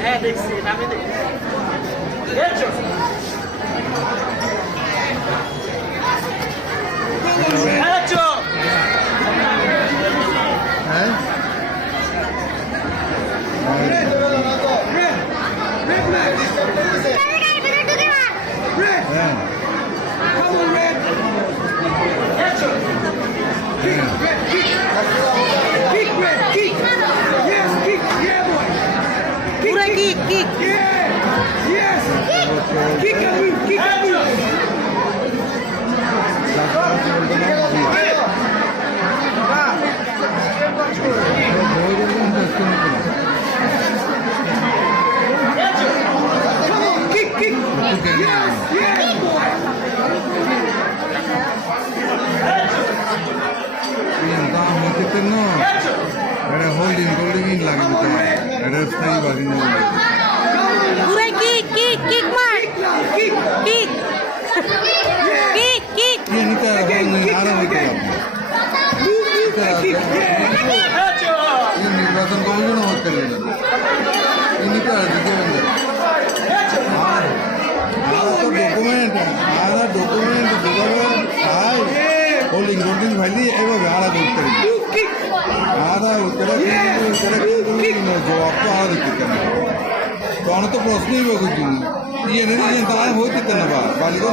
হ্যাঁ দেখছি আমি দেখছি দেখছো দেখছো হ্যাঁ হ্যাঁ Pura kick, kick. Yes. Kick and win. Kick and win. Come on, kick, kick. Yes, yes, boy. Holding লাগে এটা স্থায়ী বাকি Pura kick, kick, kick, man. Kick. Kick. Kick, kick. নিতে আরো হইতে Kick. Yeah. নির্বাচন কমিশন হতে নিতে ডকুমেন্ট আলাদা ডকুমেন্ট যেভাবে চাই হোল্ডিং হোল্ডিং ভাইলি এভাবে আলাদা করতে Kick. আলাদা উত্তরে জবাব তো আলাদা দিতে তখন তো প্রশ্নই করছি ইয়ে তারা হইতে না বা বালিকা